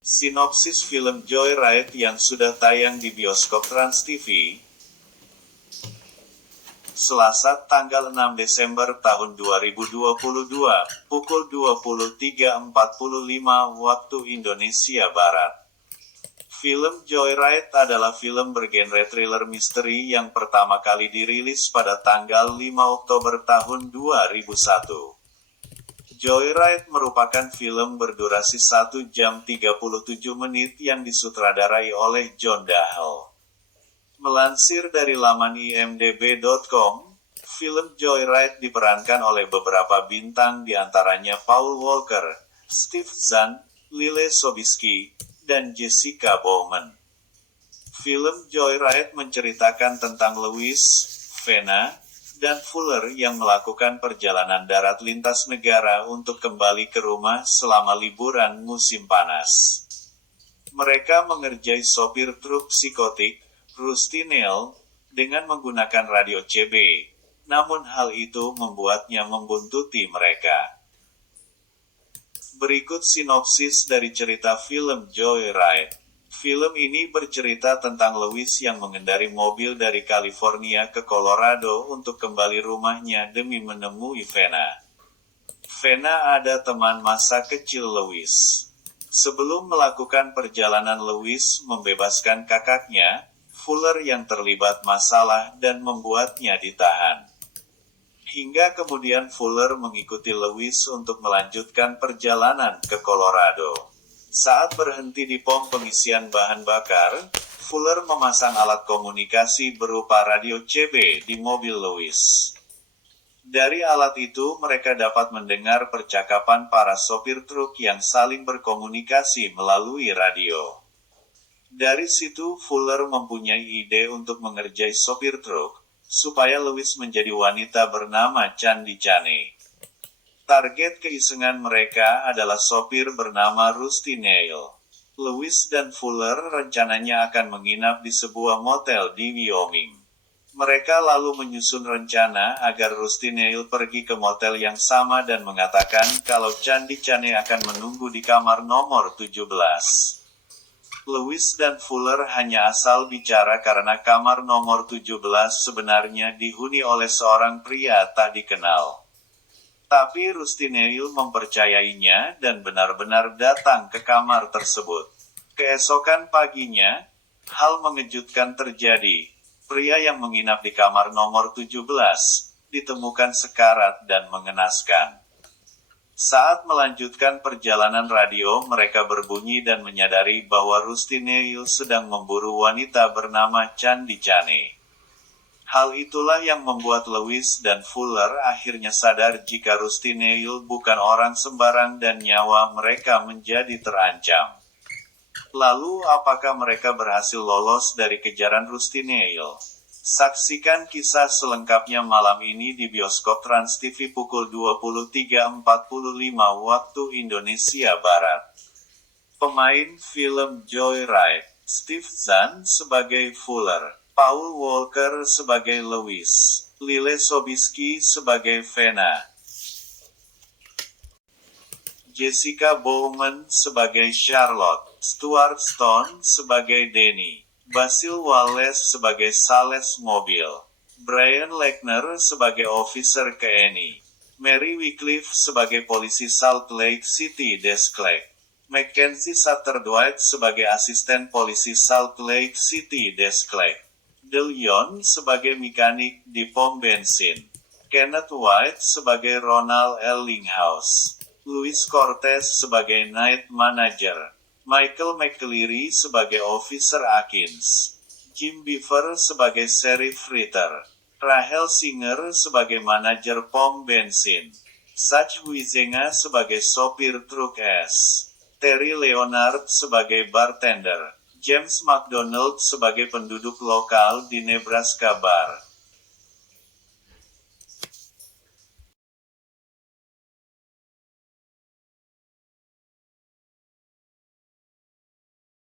Sinopsis film Joyride yang sudah tayang di bioskop Trans TV. Selasa tanggal 6 Desember tahun 2022, pukul 23.45 waktu Indonesia Barat. Film Joyride adalah film bergenre thriller misteri yang pertama kali dirilis pada tanggal 5 Oktober tahun 2001. Joyride merupakan film berdurasi 1 jam 37 menit yang disutradarai oleh John Dahl. Melansir dari laman imdb.com, film Joyride diperankan oleh beberapa bintang diantaranya Paul Walker, Steve Zahn, Lily Sobieski, dan Jessica Bowman. Film Joyride menceritakan tentang Lewis, Fena, dan Fuller yang melakukan perjalanan darat lintas negara untuk kembali ke rumah selama liburan musim panas. Mereka mengerjai sopir truk psikotik, Rusty Nail, dengan menggunakan radio CB. Namun hal itu membuatnya membuntuti mereka. Berikut sinopsis dari cerita film Joyride. Film ini bercerita tentang Lewis yang mengendari mobil dari California ke Colorado untuk kembali rumahnya demi menemui Fena. Fena ada teman masa kecil Lewis. Sebelum melakukan perjalanan, Lewis membebaskan kakaknya, Fuller, yang terlibat masalah dan membuatnya ditahan. Hingga kemudian Fuller mengikuti Lewis untuk melanjutkan perjalanan ke Colorado. Saat berhenti di pom pengisian bahan bakar, Fuller memasang alat komunikasi berupa radio CB di mobil Lewis. Dari alat itu mereka dapat mendengar percakapan para sopir truk yang saling berkomunikasi melalui radio. Dari situ Fuller mempunyai ide untuk mengerjai sopir truk, supaya Lewis menjadi wanita bernama Candy Cane. Target keisengan mereka adalah sopir bernama Rusty Nail. Lewis dan Fuller rencananya akan menginap di sebuah motel di Wyoming. Mereka lalu menyusun rencana agar Rusty Nail pergi ke motel yang sama dan mengatakan kalau Candy Cane akan menunggu di kamar nomor 17. Lewis dan Fuller hanya asal bicara karena kamar nomor 17 sebenarnya dihuni oleh seorang pria tak dikenal. Tapi Rusty Nail mempercayainya dan benar-benar datang ke kamar tersebut. Keesokan paginya, hal mengejutkan terjadi. Pria yang menginap di kamar nomor 17 ditemukan sekarat dan mengenaskan. Saat melanjutkan perjalanan, radio mereka berbunyi dan menyadari bahwa Rusty Nail sedang memburu wanita bernama Candy Cane. Hal itulah yang membuat Lewis dan Fuller akhirnya sadar jika Rusty Nail bukan orang sembarang dan nyawa mereka menjadi terancam. Lalu apakah mereka berhasil lolos dari kejaran Rusty Nail? Saksikan kisah selengkapnya malam ini di bioskop Trans TV pukul 23.45 waktu Indonesia Barat. Pemain film Joyride: Steve Zahn sebagai Fuller, Paul Walker sebagai Lewis, Lily Sobieski sebagai Fena, Jessica Bowman sebagai Charlotte, Stuart Stone sebagai Danny, Basil Wallace sebagai Sales Mobil, Brian Lechner sebagai Officer Kenny, Mary Wycliffe sebagai polisi Salt Lake City Desk Clerk, Mackenzie Satterthwaite sebagai asisten polisi Salt Lake City Desk Clerk, DeLeon sebagai mekanik di pom bensin, Kenneth White sebagai Ronald L. Linghouse, Luis Cortez sebagai night manager, Michael McCleary sebagai Officer Akins, Jim Beaver sebagai Sheriff Ritter, Rahel Singer sebagai manajer pom bensin, Sach Huizenga sebagai sopir truk S, Terry Leonard sebagai bartender, James McDonald sebagai penduduk lokal di Nebraska Bar.